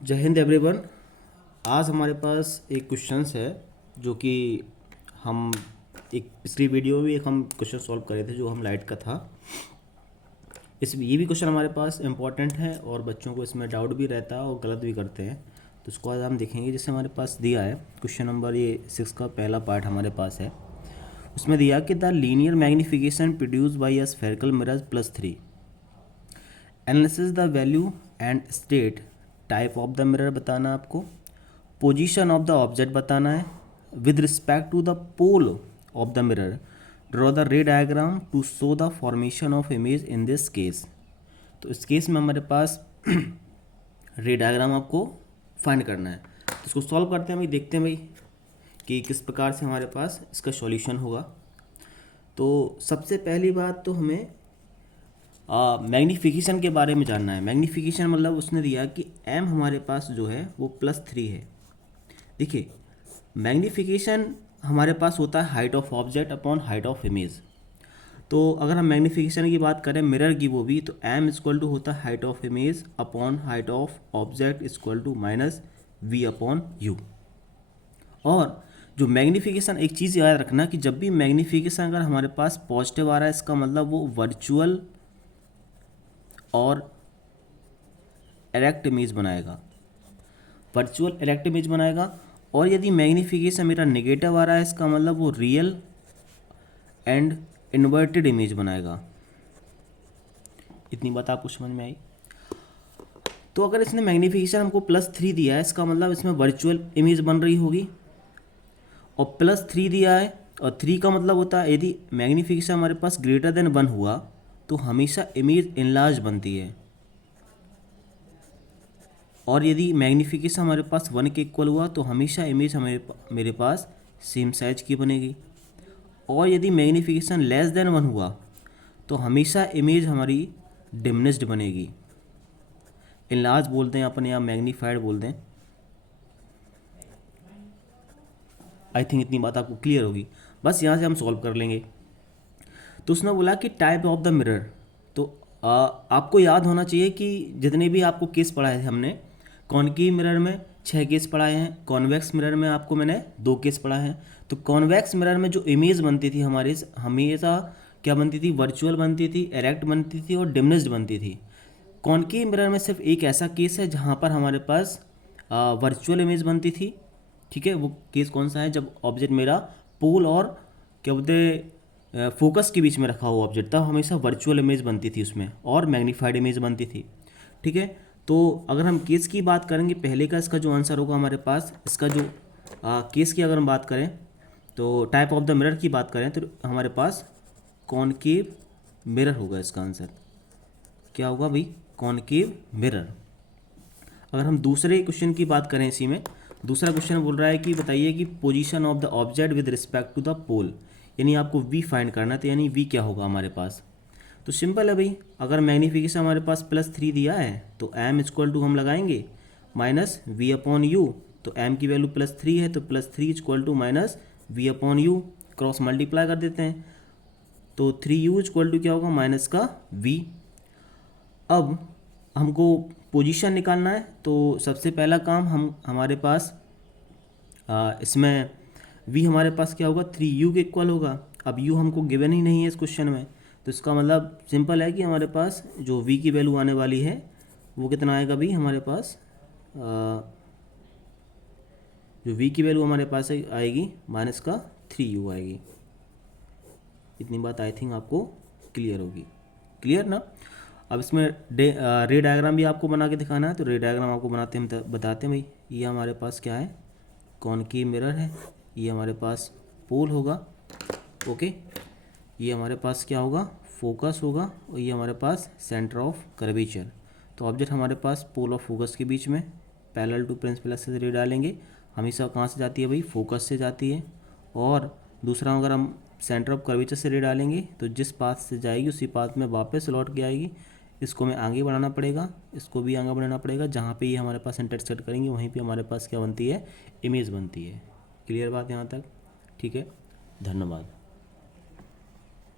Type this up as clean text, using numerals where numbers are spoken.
जय हिंद एवरीवन। आज हमारे पास एक क्वेश्चंस है जो कि हम एक पिछली वीडियो में एक हम क्वेश्चन सॉल्व करे थे जो हम लाइट का था। ये भी क्वेश्चन हमारे पास इम्पॉर्टेंट है और बच्चों को इसमें डाउट भी रहता है और गलत भी करते हैं, तो इसको आज हम देखेंगे। जैसे हमारे पास दिया है क्वेश्चन नंबर ये 6 का पहला पार्ट हमारे पास है। उसमें दिया कि the linear magnification produce by a spherical mirror +3 analysis the value and state type of the mirror बताना है आपको, पोजीशन ऑफ द ऑब्जेक्ट बताना है, with respect to the pole of the mirror draw the ray diagram to show the formation of image in this case. तो इस case में हमारे पास रे डायग्राम आपको फाइंड करना है। तो इसको सॉल्व करते हैं भाई, देखते हैं भाई कि किस प्रकार से हमारे पास इसका सॉल्यूशन होगा। तो सबसे पहली बात तो हमें मैग्नीफिकेशन के बारे में जानना है। मैग्नीफिकेशन मतलब उसने दिया कि m हमारे पास जो है वो +3 है। देखिए मैग्नीफिकेशन हमारे पास होता है height of object upon height of image. तो अगर हम मैग्नीफिकेशन की बात करें मिरर की वो भी, तो m इक्वल टू होता है height of image upon height of object equal to -v upon u। और जो मैग्नीफिकेशन, एक चीज़ याद रखना कि जब भी मैग्नीफिकेशन अगर हमारे पास पॉजिटिव आ रहा है इसका मतलब वो वर्चुअल और इरेक्ट इमेज बनाएगा, वर्चुअल इरेक्ट इमेज बनाएगा। और यदि मैग्नीफिकेशन मेरा नेगेटिव आ रहा है इसका मतलब वो रियल एंड इन्वर्टेड इमेज बनाएगा। इतनी बात आपको समझ में आई। तो अगर इसने मैग्नीफिकेशन हमको +3 दिया है इसका मतलब इसमें वर्चुअल इमेज बन रही होगी, और +3 दिया है और 3 का मतलब होता है यदि मैग्नीफिकेशन हमारे पास >1 हुआ तो हमेशा इमेज इनलार्ज बनती है, और यदि मैग्नीफिकेशन हमारे पास 1 के इक्वल हुआ तो हमेशा इमेज मेरे पास सेम साइज की बनेगी। और यदि मैग्नीफिकेशन <1 हुआ तो हमेशा इमेज हमारी डिमिनिश्ड बनेगी। इनलार्ज बोलते हैं अपन या मैग्नीफाइड बोलते हैं। आई थिंक इतनी बात आपको क्लियर होगी, बस यहाँ से हम सॉल्व कर लेंगे। तो उसने बोला कि टाइप ऑफ द मिरर, तो आपको याद होना चाहिए कि जितने भी आपको केस पढ़ाए थे हमने, कॉनकेव मिरर में 6 केस पढ़ाए हैं, कॉन्वेक्स मिरर में आपको मैंने 2 केस पढ़ाए हैं। तो कॉन्वेक्स मिरर में जो इमेज बनती थी हमारी हमेशा क्या बनती थी, वर्चुअल बनती थी, इरेक्ट बनती थी और डिमिनिश्ड बनती थी। कॉनकेव मिरर में सिर्फ एक ऐसा केस है जहाँ पर हमारे पास वर्चुअल इमेज बनती थी। ठीक है, वो केस कौन सा है, जब ऑब्जेक्ट मेरा पोल और क्या बोलते फोकस के बीच में रखा हुआ ऑब्जेक्ट था, हमेशा वर्चुअल इमेज बनती थी उसमें और मैग्नीफाइड इमेज बनती थी। ठीक है, तो अगर हम केस की बात करेंगे पहले का, इसका जो आंसर होगा हमारे पास, इसका जो केस की अगर हम बात करें तो टाइप ऑफ द मिरर की बात करें तो हमारे पास कॉनकेव मिरर होगा। इसका आंसर क्या होगा भाई, कॉनकेव मिरर। अगर हम दूसरे क्वेश्चन की बात करें, इसी में दूसरा क्वेश्चन बोल रहा है कि बताइए कि position of the object with respect to the pole, यानी आपको v फाइंड करना है। तो यानी v क्या होगा हमारे पास, तो सिंपल है भाई, अगर मैग्नीफिकेशन हमारे पास +3 दिया है तो m इक्वल टू हम लगाएंगे -v अपॉन u। तो m की वैल्यू +3 है तो +3 equal to -v upon u, cross multiply कर देते हैं तो 3u इक्वल टू क्या होगा -v। अब हमको पोजीशन निकालना है, तो सबसे पहला काम हमारे पास इसमें v हमारे पास क्या होगा 3u के इक्वल होगा। अब u हमको गिवन ही नहीं है इस क्वेश्चन में, तो इसका मतलब सिंपल है कि हमारे पास जो v की वैल्यू आने वाली है वो कितना आएगा भाई, हमारे पास जो v की वैल्यू हमारे पास आएगी -3u आएगी। इतनी बात आई थिंक आपको क्लियर होगी, क्लियर ना। अब इसमें रे डायग्राम भी आपको बना के दिखाना है, तो रे डायग्राम आपको बनाते हम बताते हैं भाई। ये हमारे पास क्या है, कॉनकेव मिरर है, ये हमारे पास पोल होगा, ओके, ये हमारे पास क्या होगा, फोकस होगा, और ये हमारे पास सेंटर ऑफ कर्वेचर। तो ऑब्जेक्ट हमारे पास पोल और फोकस के बीच में पैरेलल टू प्रिंसिपल एक्सिस रे डालेंगे, हमेशा कहाँ से जाती है भाई, फोकस से जाती है। और दूसरा अगर हम सेंटर ऑफ कर्वेचर से रे डालेंगे तो जिस पाथ से जाएगी उसी पाथ में वापस लौट के आएगी। इसको हमें आगे बढ़ाना पड़ेगा, इसको भी आगे बढ़ाना पड़ेगा, जहाँ पे ये हमारे पास इंटरसेक्ट करेंगे वहीं पे हमारे पास क्या बनती है, इमेज बनती है। क्लियर बात यहाँ तक, ठीक है, धन्यवाद।